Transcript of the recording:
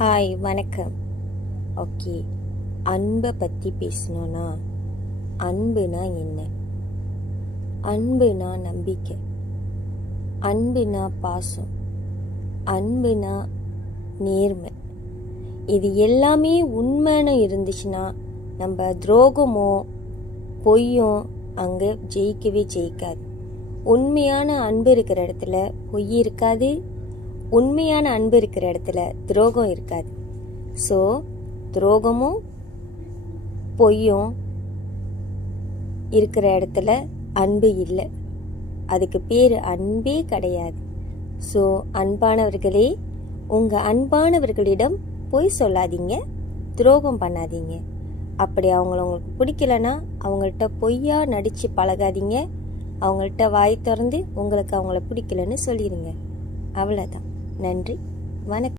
Hi, வணக்கம். Okay, அன்பை பற்றி பேசணுன்னா, அன்புனா என்ன? அன்புனா நம்பிக்கை, அன்புனா பாசம், அன்புனா நேர்மை. இது எல்லாமே உண்மைன்னு இருந்துச்சுன்னா நம்ம துரோகமோ பொய்யும் அங்கே ஜெயிக்கவே ஜெயிக்காது. உண்மையான அன்பு இருக்கிற இடத்துல பொய் இருக்காது, உண்மையான அன்பு இருக்கிற இடத்துல துரோகம் இருக்காது. ஸோ துரோகமும் பொய்யும் இருக்கிற இடத்துல அன்பு இல்லை, அதுக்கு பேர் அன்பே கிடையாது. ஸோ அன்பானவர்களே, உங்கள் அன்பானவர்களிடம் பொய் சொல்லாதீங்க, துரோகம் பண்ணாதீங்க. அப்படி உங்களுக்கு பிடிக்கலன்னா அவங்கள்ட்ட பொய்யா நடித்து பழகாதீங்க. அவங்கள்ட்ட வாய் திறந்து உங்களுக்கு அவங்கள பிடிக்கலன்னு சொல்லிடுங்க. அவ்வளோதான். நன்றி, வணக்கம்.